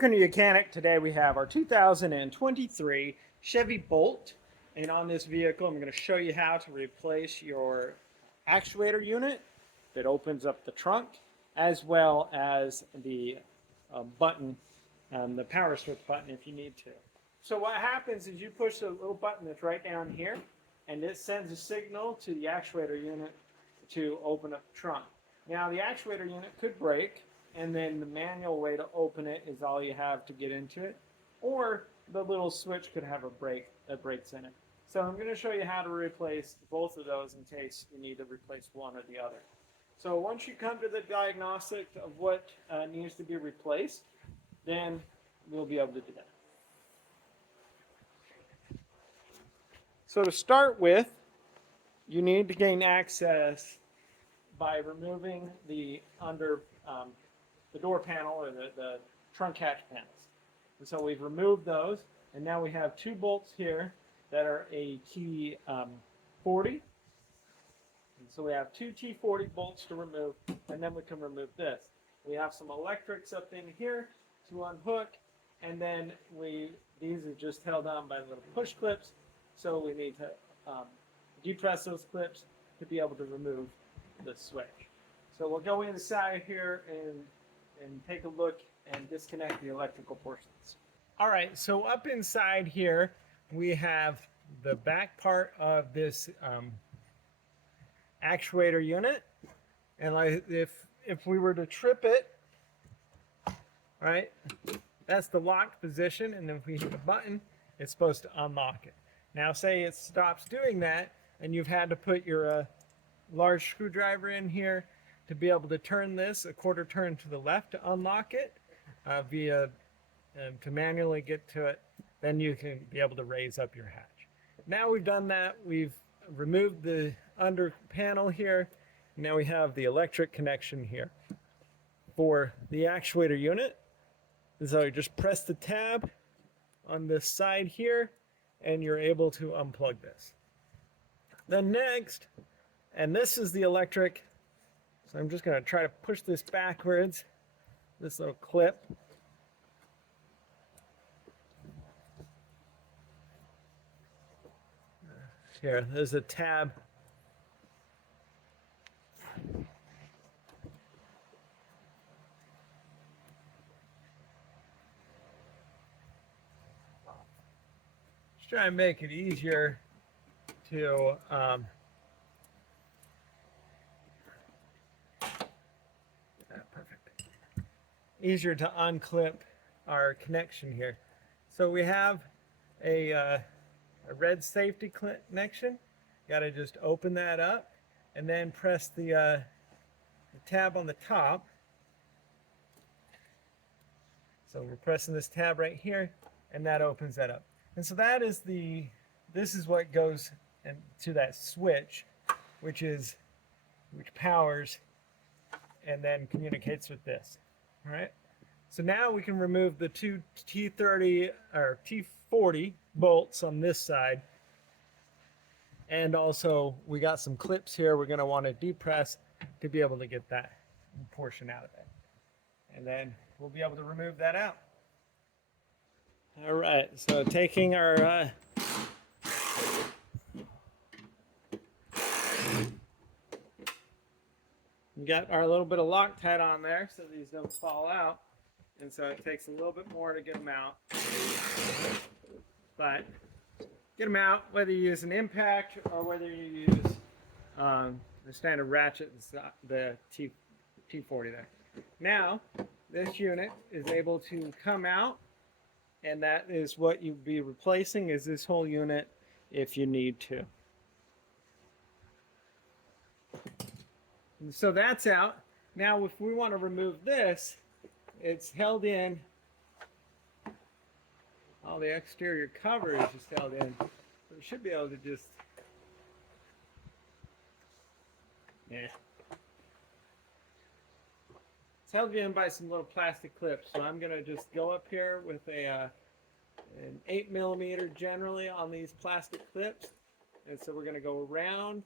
Welcome to Mechanic. Today we have our 2023 Chevy Bolt, and on this vehicle I'm going to show you how to replace your actuator unit that opens up the trunk, as well as the button, the power switch button if you need to. So what happens is you push the little button that's right down here, and it sends a signal to the actuator unit to open up the trunk. Now the actuator unit could break, and then the manual way to open it is all you have to get into it, or the little switch could have a break that breaks in it. So I'm going to show you how to replace both of those in case you need to replace one or the other. So once you come to the diagnostic of what needs to be replaced, then we'll be able to do that. So to start with, you need to gain access by removing the the door panel or the trunk hatch panels. And so we've removed those, and now we have two bolts here that are a T40. And so we have two T40 bolts to remove, and then we can remove this. We have some electrics up in here to unhook, and then these are just held on by little push clips, so we need to depress those clips to be able to remove the switch. So we'll go inside here and take a look and disconnect the electrical portions. All right, so up inside here we have the back part of this actuator unit, and if we were to trip it, right, that's the locked position, and if we hit the button, it's supposed to unlock it. Now say it stops doing that, and you've had to put your large screwdriver in here to be able to turn this a quarter turn to the left to unlock it to manually get to it, then you can be able to raise up your hatch. Now we've done that, we've removed the under panel here. Now we have the electric connection here for the actuator unit. So you just press the tab on this side here and you're able to unplug this. Then next, and this is the electric, so I'm just going to try to push this backwards, this little clip. Here, there's a tab. Just try and make it easier to easier to unclip our connection here. So we have a red safety connection. Got to just open that up and then press the tab on the top. So we're pressing this tab right here, and that opens that up. And so that is this is what goes to that switch, which powers and then communicates with this. All right. So now we can remove the two T30 or T40 bolts on this side, and also we got some clips here we're going to want to depress to be able to get that portion out of it, and then we'll be able to remove that out. All right, so taking our we got our little bit of Loctite on there so these don't fall out, and so it takes a little bit more to get them out. But get them out whether you use an impact or whether you use the standard ratchet, the T40 there. Now, this unit is able to come out, and that is what you'd be replacing, is this whole unit if you need to. And so that's out. Now if we want to remove this, it's held in. All the exterior cover is just held in. So we should be able to just, yeah. It's held in by some little plastic clips. So I'm going to just go up here with an 8mm generally on these plastic clips. And so we're going to go around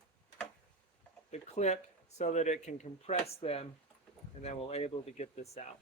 the clip so that it can compress them, and then we'll be able to get this out.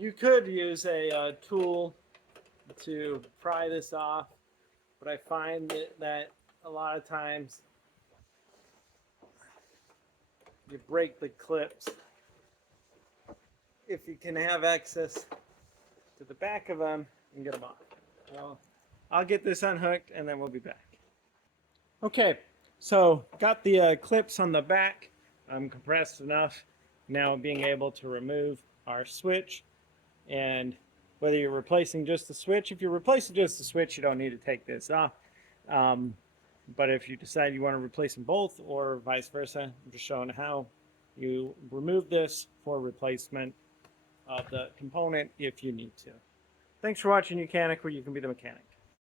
You could use a tool to pry this off, but I find that a lot of times you break the clips. If you can have access to the back of them and get them off. Well, I'll get this unhooked and then we'll be back. Okay, so got the clips on the back compressed enough. Now being able to remove our switch, and whether you're replacing just the switch, if you're replacing just the switch, you don't need to take this off. But if you decide you want to replace them both or vice versa, I'm just showing how you remove this for replacement of the component if you need to. Thanks for watching, Mechanic, where you can be the mechanic.